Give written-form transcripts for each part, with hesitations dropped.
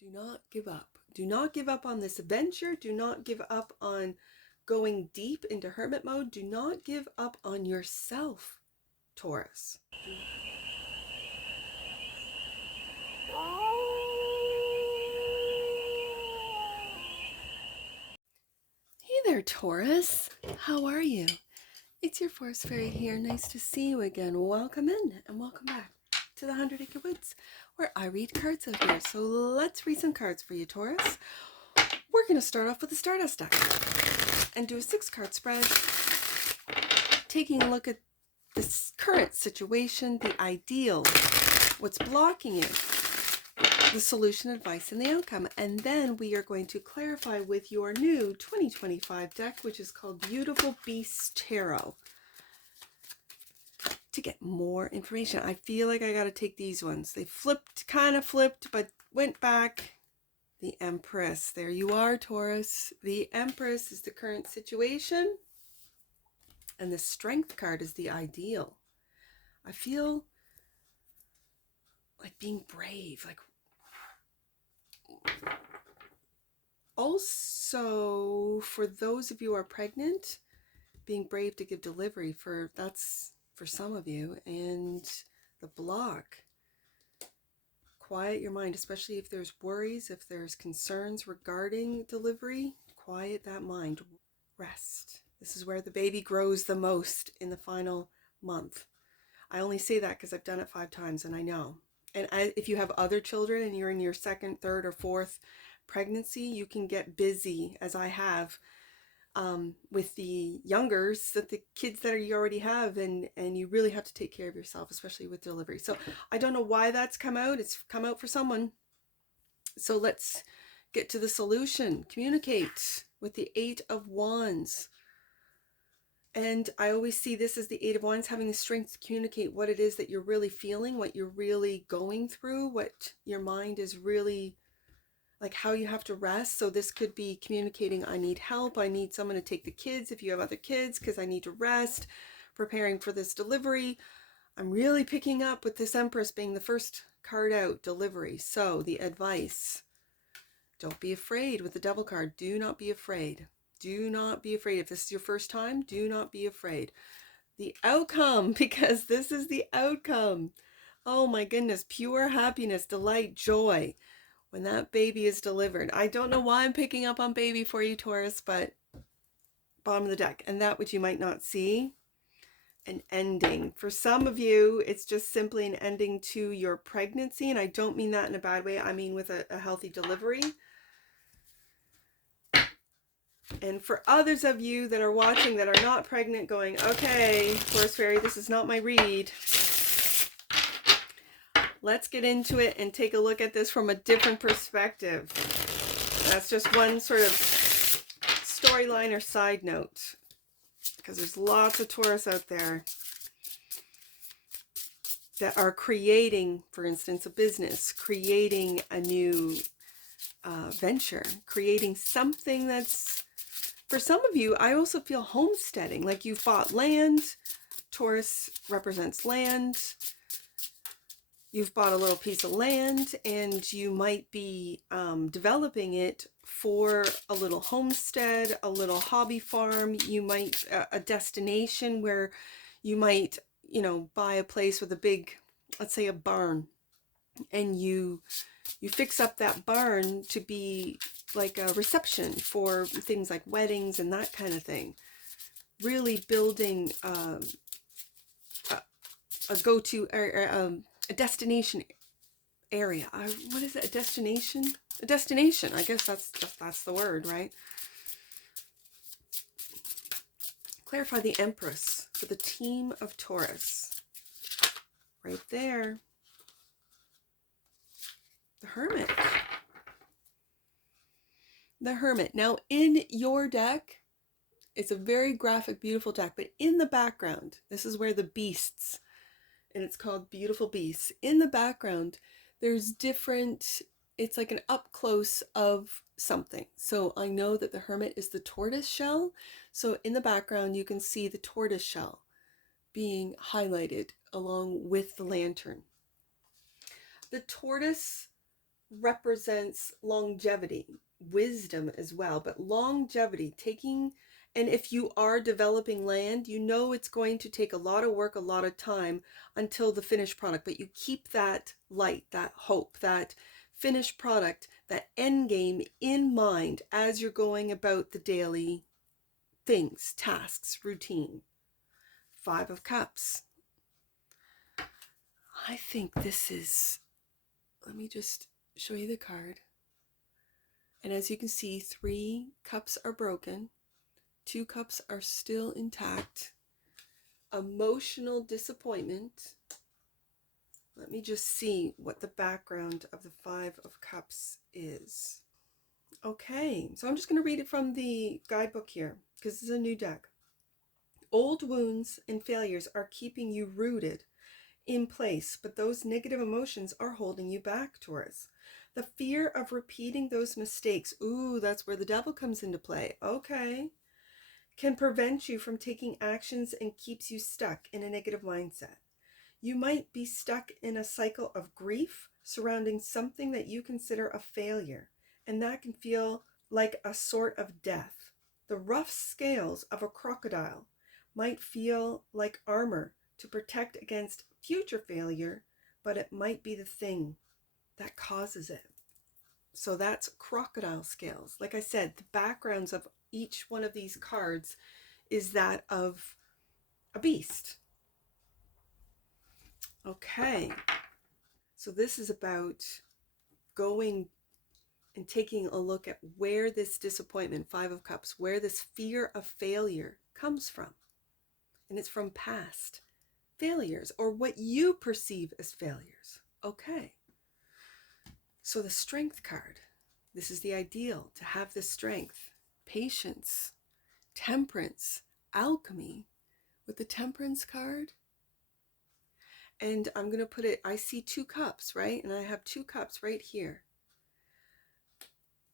Do not give up. Do not give up on this adventure. Do not give up on going deep into hermit mode. Do not give up on yourself, Taurus. Hey there, Taurus. How are you? It's your Forest Fairy here. Nice to see you again. Welcome in and welcome back to the 100 Acre Woods, where I read cards out here. So let's read some cards for you, Taurus. We're going to start off with the Stardust deck and do a 6-card spread, taking a look at this current situation, the ideal, what's blocking you, the solution, advice, and the outcome. And then we are going to clarify with your new 2025 deck, which is called Beautiful Beast Tarot, to get more information. I feel like I got to take these ones. They flipped, kind of flipped, but went back. The Empress. There you are, Taurus. The Empress is the current situation. And the Strength card is the ideal. I feel like being brave. Like, also, for those of you who are pregnant, being brave to give delivery, that's for some of you. And the block. Quiet your mind, especially if there's worries, if there's concerns regarding delivery. Quiet that mind. Rest. This is where the baby grows the most in the final month. I only say that because I've done it 5 times and I know. And if you have other children and you're in your 2nd, 3rd, or 4th pregnancy, you can get busy, as I have, with the youngers, that the kids that you already have, and you really have to take care of yourself, especially with delivery. So I don't know why that's come out. It's come out for someone. So let's get to the solution. Communicate with the 8 of Wands. And I always see this as the 8 of Wands, having the strength to communicate what it is that you're really feeling, what you're really going through, what your mind is really, like how you have to rest. So this could be communicating, I need help, I need someone to take the kids if you have other kids, because I need to rest, preparing for this delivery. I'm really picking up with this Empress being the first card out, delivery. So the advice, don't be afraid with the Devil card. Do not be afraid. Do not be afraid. If this is your first time, do not be afraid. The outcome, because this is the outcome. Oh my goodness, pure happiness, delight, joy when that baby is delivered. I don't know why I'm picking up on baby for you, Taurus, but bottom of the deck. And that which you might not see, an ending. For some of you, it's just simply an ending to your pregnancy. And I don't mean that in a bad way. I mean with a healthy delivery. And for others of you that are watching that are not pregnant, going, okay, Forest Fairy, this is not my read. Let's get into it and take a look at this from a different perspective. That's just one sort of storyline or side note, because there's lots of Taurus out there that are creating, for instance, a business, creating a new venture, creating something that's, for some of you, I also feel homesteading, like you've bought land. Taurus represents land. You've bought a little piece of land and you might be developing it for a little homestead, a little hobby farm. You might, a destination where you might, buy a place with a big, let's say a barn, and you fix up that barn to be like a reception for things like weddings and that kind of thing. Really building a go-to, a destination area. What is it? A destination? A destination. I guess that's the word, right? Clarify the Empress for the team of Taurus. Right there. The Hermit. The Hermit. Now in your deck, it's a very graphic, beautiful deck, but in the background, this is where the beasts, and it's called Beautiful Beasts. In the background, there's different, it's like an up close of something. So I know that the Hermit is the tortoise shell. So in the background, you can see the tortoise shell being highlighted along with the lantern. The tortoise represents longevity, wisdom as well, but longevity, taking, and if you are developing land, you know it's going to take a lot of work, a lot of time until the finished product, but you keep that light, that hope, that finished product, that end game in mind as you're going about the daily things, tasks, routine. Five of Cups. I think this is, let me just show you the card. And as you can see, 3 cups are broken, 2 cups are still intact. Emotional disappointment. Let me just see what the background of the 5 of Cups is. Okay, so I'm just going to read it from the guidebook here, because this is a new deck. Old wounds and failures are keeping you rooted in place, but those negative emotions are holding you back, Taurus. The fear of repeating those mistakes, ooh, that's where the devil comes into play. Okay. Can prevent you from taking actions and keeps you stuck in a negative mindset. You might be stuck in a cycle of grief surrounding something that you consider a failure, and that can feel like a sort of death. The rough scales of a crocodile might feel like armor to protect against future failure, but it might be the thing that causes it. So that's crocodile scales. Like I said, the backgrounds of each one of these cards is that of a beast. Okay, so this is about going and taking a look at where this disappointment, 5 of Cups, where this fear of failure comes from. And it's from past failures or what you perceive as failures. Okay, so the Strength card. This is the ideal, to have this strength, patience, temperance, alchemy. With the Temperance card, and I'm going to put it, I see 2 cups, right? And I have 2 cups right here.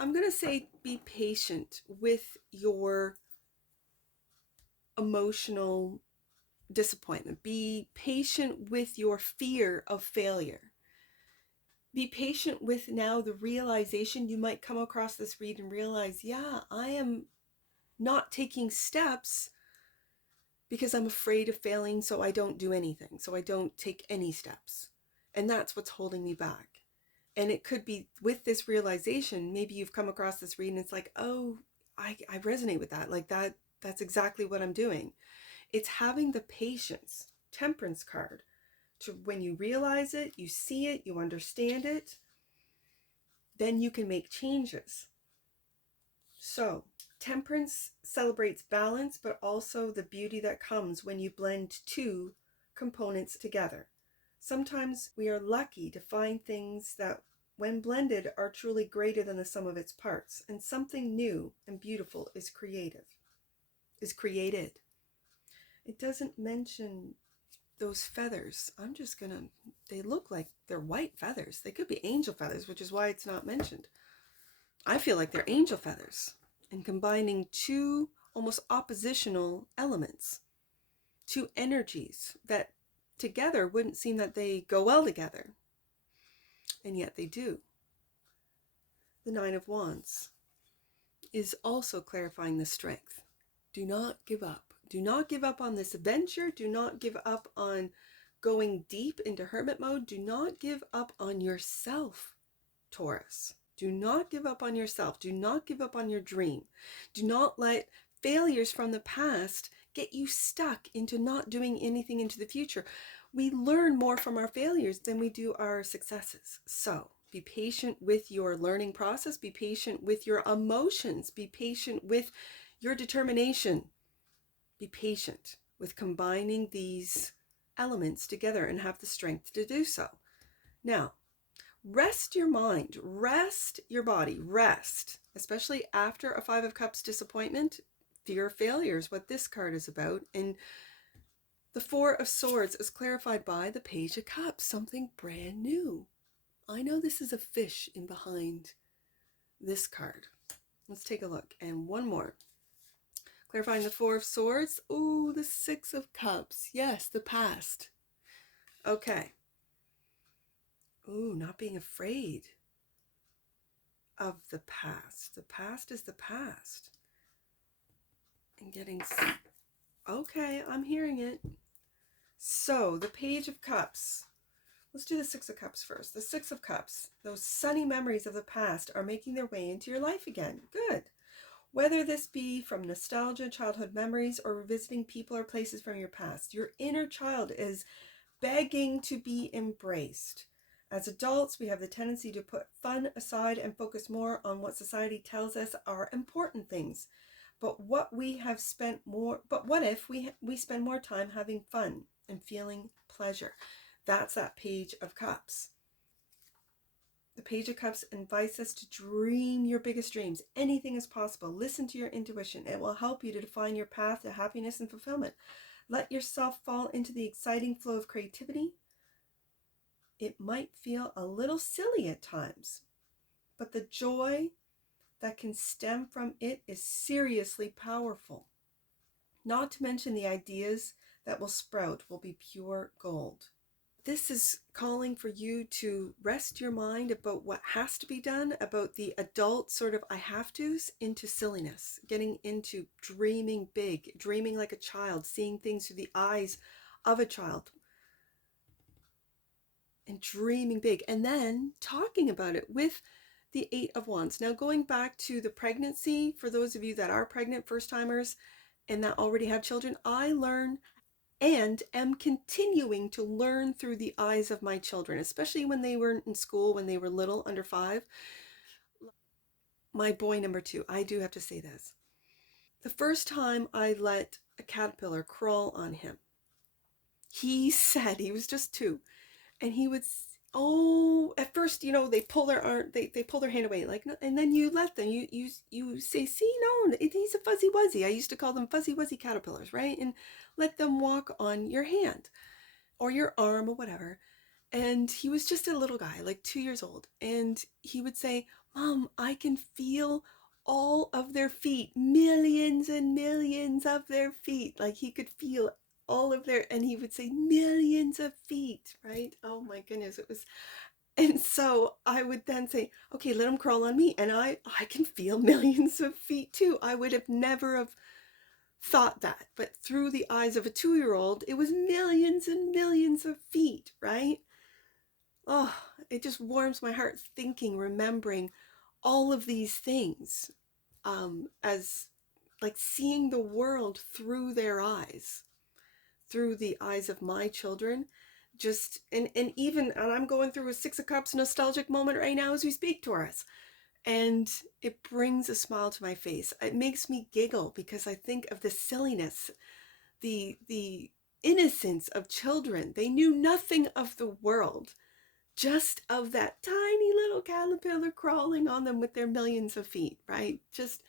I'm going to say be patient with your emotional disappointment. Be patient with your fear of failure. Be patient with now the realization you might come across this read and realize, yeah, I am not taking steps because I'm afraid of failing, so I don't do anything. So I don't take any steps. And that's what's holding me back. And it could be with this realization, maybe you've come across this read and it's like, oh, I resonate with that. Like that's exactly what I'm doing. It's having the patience, Temperance card, to when you realize it, you see it, you understand it, then you can make changes. So Temperance celebrates balance, but also the beauty that comes when you blend 2 components together. Sometimes we are lucky to find things that, when blended, are truly greater than the sum of its parts, and something new and beautiful is created. It doesn't mention those feathers. They look like they're white feathers. They could be angel feathers, which is why it's not mentioned. I feel like they're angel feathers, and combining 2 almost oppositional elements, 2 energies that together wouldn't seem that they go well together, and yet they do. The 9 of Wands is also clarifying the strength. Do not give up. Do not give up on this adventure. Do not give up on going deep into hermit mode. Do not give up on yourself, Taurus. Do not give up on yourself. Do not give up on your dream. Do not let failures from the past get you stuck into not doing anything into the future. We learn more from our failures than we do our successes. So be patient with your learning process. Be patient with your emotions. Be patient with your determination. Be patient with combining these elements together and have the strength to do so. Now, rest your mind, rest your body, rest, especially after a 5 of Cups disappointment. Fear of failure is what this card is about. And the 4 of Swords is clarified by the Page of Cups, something brand new. I know this is a fish in behind this card. Let's take a look. And one more. Clarifying the 4 of Swords. Ooh, the 6 of Cups. Yes, the past. Okay. Ooh, not being afraid. of the past. The past is the past. And getting, okay, I'm hearing it. So the Page of Cups. Let's do the Six of Cups first. The Six of Cups, those sunny memories of the past are making their way into your life again. Good. Whether this be from nostalgia, childhood memories, or revisiting people or places from your past, your inner child is begging to be embraced. As adults, we have the tendency to put fun aside and focus more on what society tells us are important things. But what if we spend more time having fun and feeling pleasure? That's that Page of Cups. The Page of Cups invites us to dream your biggest dreams. Anything is possible. Listen to your intuition. It will help you to define your path to happiness and fulfillment. Let yourself fall into the exciting flow of creativity. It might feel a little silly at times, but the joy that can stem from it is seriously powerful. Not to mention the ideas that will sprout will be pure gold. This is calling for you to rest your mind about what has to be done, about the adult sort of I have to's, into silliness, getting into dreaming big, dreaming like a child, seeing things through the eyes of a child, and dreaming big, and then talking about it with the Eight of Wands. Now, going back to the pregnancy, for those of you that are pregnant, first timers, and that already have children, I learn and am continuing to learn through the eyes of my children, especially when they were in school, when they were little, under 5. My boy number 2, I do have to say this. The first time I let a caterpillar crawl on him, he said, he was just 2, and he would, at first, they pull their arm, they pull their hand away, like, and then you let them, you say, see, no, he's a fuzzy wuzzy. I used to call them fuzzy wuzzy caterpillars, right? And let them walk on your hand or your arm or whatever. And he was just a little guy, like 2 years old. And he would say, Mom, I can feel all of their feet, millions and millions of their feet. Like he could feel all of their, and he would say millions of feet, right? Oh my goodness, it was. And so I would then say, okay, let him crawl on me. And I can feel millions of feet too. I would have never have thought that, but through the eyes of a 2-year-old, it was millions and millions of feet, right? Oh, it just warms my heart thinking, remembering all of these things, as like seeing the world through their eyes, through the eyes of my children. Just, and even, and I'm going through a Six of Cups nostalgic moment right now as we speak, Taurus. And it brings a smile to my face. It makes me giggle because I think of the silliness, the innocence of children. They knew nothing of the world, just of that tiny little caterpillar crawling on them with their millions of feet, right? Just,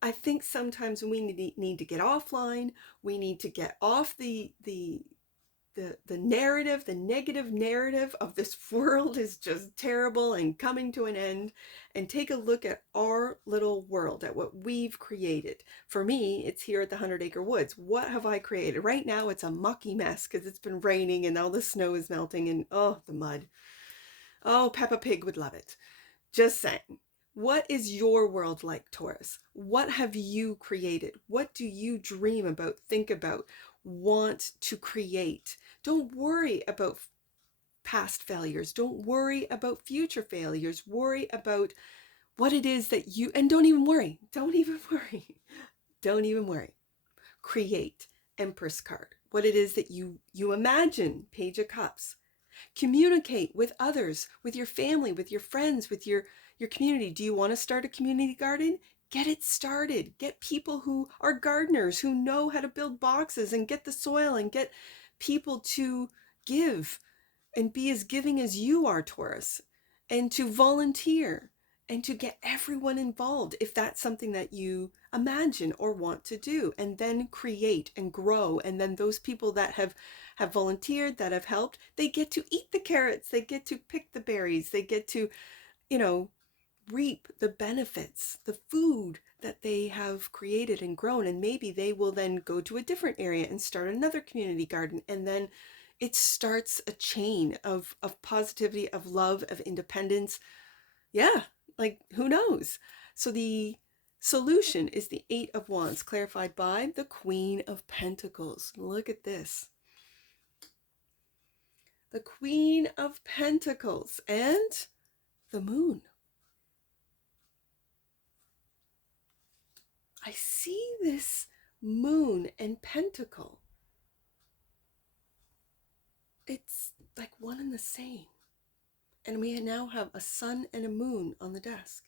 I think sometimes we need to get offline. We need to get off the narrative, the negative narrative of this world is just terrible and coming to an end, and take a look at our little world, at what we've created. For me, it's here at the 100-acre woods. What have I created? Right now, it's a mucky mess because it's been raining and all the snow is melting and oh, the mud. Oh, Peppa Pig would love it. Just saying. What is your world like, Taurus? What have you created? What do you dream about, think about, want to create? Don't worry about past failures. Don't worry about future failures. Worry about what it is that you, and don't even worry. Don't even worry. Don't even worry. Create. Empress card. What it is that you imagine. Page of Cups. Communicate with others, with your family, with your friends, with your community. Do you want to start a community garden? Get it started. Get people who are gardeners, who know how to build boxes and get the soil, and get people to give and be as giving as you are, Taurus, and to volunteer and to get everyone involved if that's something that you imagine or want to do, and then create and grow. And then those people that have volunteered, that have helped, they get to eat the carrots, they get to pick the berries, they get to, reap the benefits, the food that they have created and grown. And maybe they will then go to a different area and start another community garden, and then it starts a chain of positivity, of love, of independence. Yeah, Like, who knows? So the solution is the Eight of Wands, clarified by the Queen of Pentacles. Look at this. The Queen of Pentacles and the Moon. I see this moon and pentacle. It's like one and the same. And we now have a sun and a moon on the desk.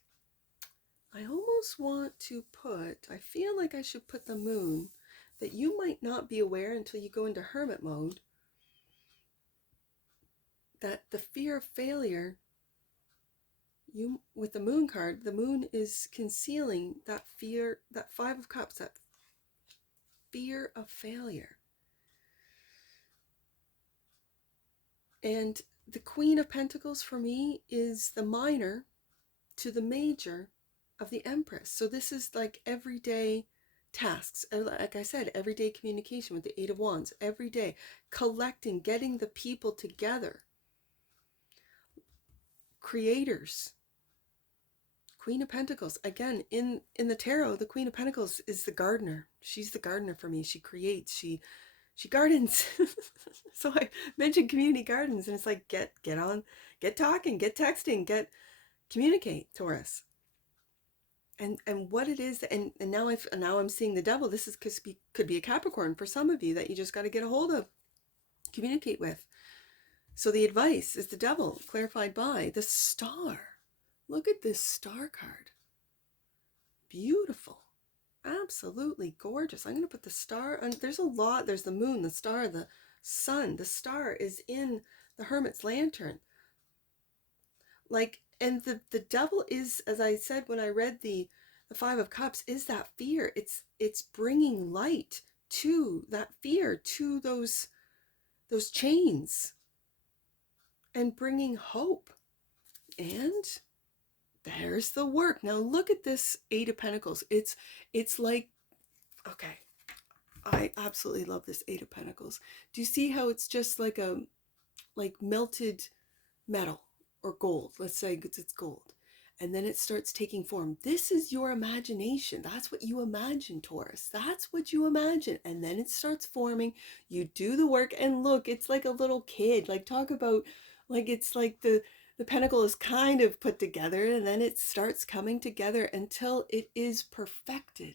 I almost want to I feel like I should put the moon, that you might not be aware until you go into hermit mode, that the fear of failure, with the moon card, the moon is concealing that fear, that Five of Cups, that fear of failure. And the Queen of Pentacles for me is the minor to the major of the Empress. So this is like everyday tasks. Like I said, everyday communication with the Eight of Wands, every day, collecting, getting the people together. Creators. Queen of Pentacles. Again, in the tarot, the Queen of Pentacles is the gardener. She's the gardener for me. She creates, she gardens. So I mentioned community gardens, and it's like, get on, get talking, get texting, communicate, Taurus. And what it is, and now I'm seeing the Devil. This could be a Capricorn for some of you that you just got to get a hold of, communicate with. So the advice is the Devil, clarified by the Star. Look at this Star card. Beautiful. Absolutely gorgeous. I'm going to put the star on. There's a lot. There's the moon, the star, the sun. The star is in the Hermit's lantern. Like, and the Devil is, as I said when I read the Five of Cups, is that fear. It's bringing light to that fear, to those chains, and bringing hope. And there's the work. Now look at this Eight of Pentacles. It's like, okay, I absolutely love this Eight of Pentacles. Do you see how it's just like melted metal or gold? Let's say it's gold. And then it starts taking form. This is your imagination. That's what you imagine, Taurus. That's what you imagine. And then it starts forming. You do the work, and look, it's like a little kid. Like, talk about, like, it's like the pentacle is kind of put together, and then it starts coming together until it is perfected.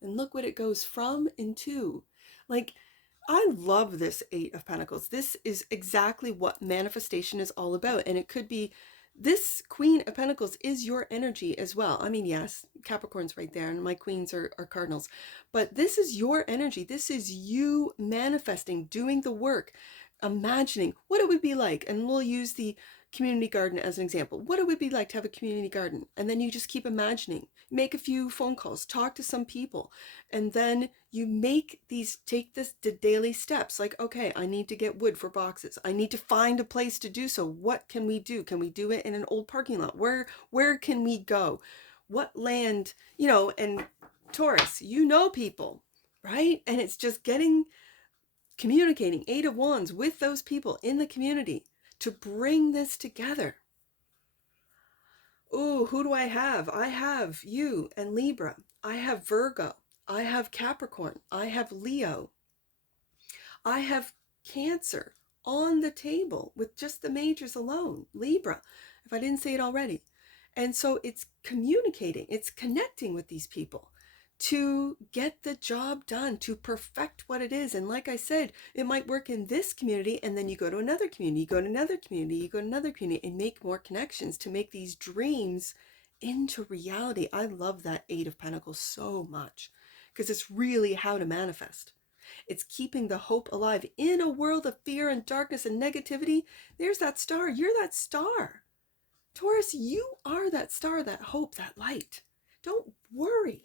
And look what it goes from into. Like, I love this Eight of Pentacles. This is exactly what manifestation is all about. And it could be, this Queen of Pentacles is your energy as well. I mean, yes, Capricorn's right there, and my queens are cardinals. But this is your energy. This is you manifesting, doing the work, imagining what it would be like. And we'll use the community garden as an example. What it would be like to have a community garden. And then you just keep imagining, make a few phone calls, talk to some people, and then you take this to daily steps. Like, okay, I need to get wood for boxes. I need to find a place to do so. What can we do? Can we do it in an old parking lot? Where can we go? What land, and Taurus, people, right? And it's just communicating Eight of Wands with those people in the community to bring this together. Oh, who do I have? I have you and Libra. I have Virgo. I have Capricorn. I have Leo. I have Cancer on the table with just the majors alone. Libra, if I didn't say it already. And so it's communicating, it's connecting with these people to get the job done, to perfect what it is. And like I said, it might work in this community, and then you go to another community, you go to another community, you go to another community, and make more connections to make these dreams into reality. I love that Eight of Pentacles so much, because it's really how to manifest. It's keeping the hope alive in a world of fear and darkness and negativity. There's that star. You're that star. Taurus, you are that star, that hope, that light. Don't worry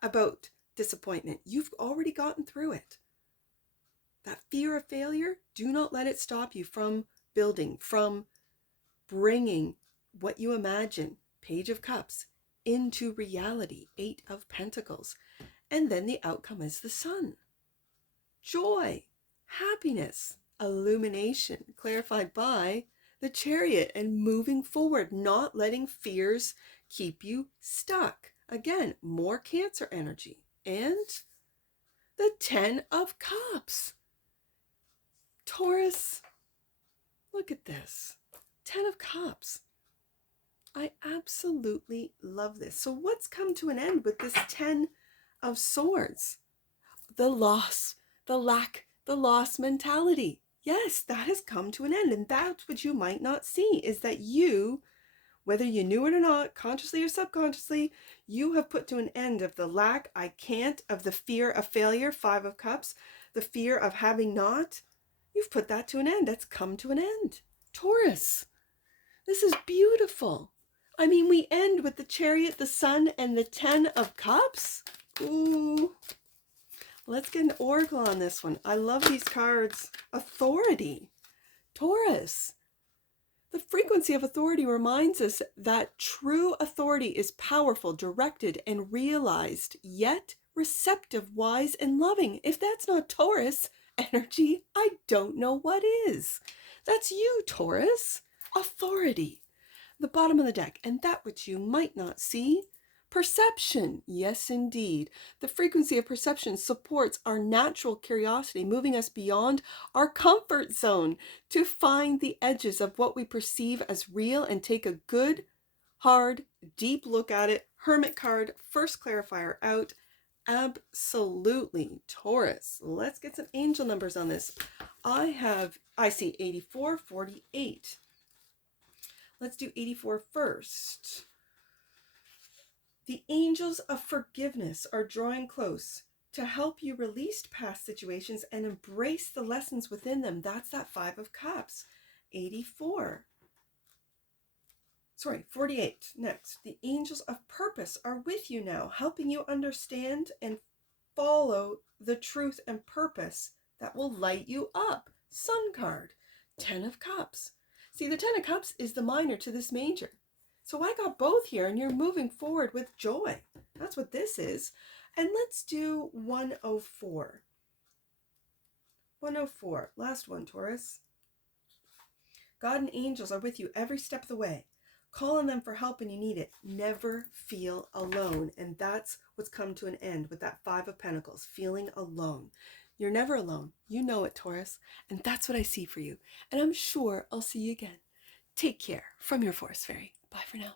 about disappointment. You've already gotten through it. That fear of failure, do not let it stop you from building, from bringing what you imagine, Page of Cups, into reality, Eight of Pentacles. And then the outcome is the Sun. Joy, happiness, illumination, clarified by the Chariot, and moving forward, not letting fears keep you stuck. Again, more Cancer energy. And the 10 of Cups. Taurus, look at this. 10 of Cups. I absolutely love this. So what's come to an end with this 10 of Swords? The loss, the lack, the loss mentality. Yes, that has come to an end. And that's what you might not see, is that you, whether you knew it or not, consciously or subconsciously, you have put to an end of the lack, I can't, of the fear of failure, 5 of Cups, the fear of having not. You've put that to an end. That's come to an end. Taurus, this is beautiful. I mean, we end with the Chariot, the Sun, and the 10 of Cups. Ooh. Let's get an oracle on this one. I love these cards. Authority. Taurus. The frequency of authority reminds us that true authority is powerful, directed, and realized, yet receptive, wise, and loving. If that's not Taurus energy, I don't know what is. That's you, Taurus. Authority. The bottom of the deck, and that which you might not see. Perception. Yes, indeed. The frequency of perception supports our natural curiosity, moving us beyond our comfort zone to find the edges of what we perceive as real and take a good, hard, deep look at it. Hermit card, first clarifier out. Absolutely, Taurus. Let's get some angel numbers on this. I see 84, 48. Let's do 84 first. The angels of forgiveness are drawing close to help you release past situations and embrace the lessons within them. That's that 5 of Cups. 84. Sorry, 48. Next. The angels of purpose are with you now, helping you understand and follow the truth and purpose that will light you up. Sun card. 10 of Cups. See, the 10 of Cups is the minor to this major. So I got both here, and you're moving forward with joy. That's what this is. And let's do 104. 104. Last one, Taurus. God and angels are with you every step of the way. Call on them for help when you need it. Never feel alone. And that's what's come to an end with that 5 of Pentacles, feeling alone. You're never alone. You know it, Taurus. And that's what I see for you. And I'm sure I'll see you again. Take care from your Forest Fairy. Bye for now.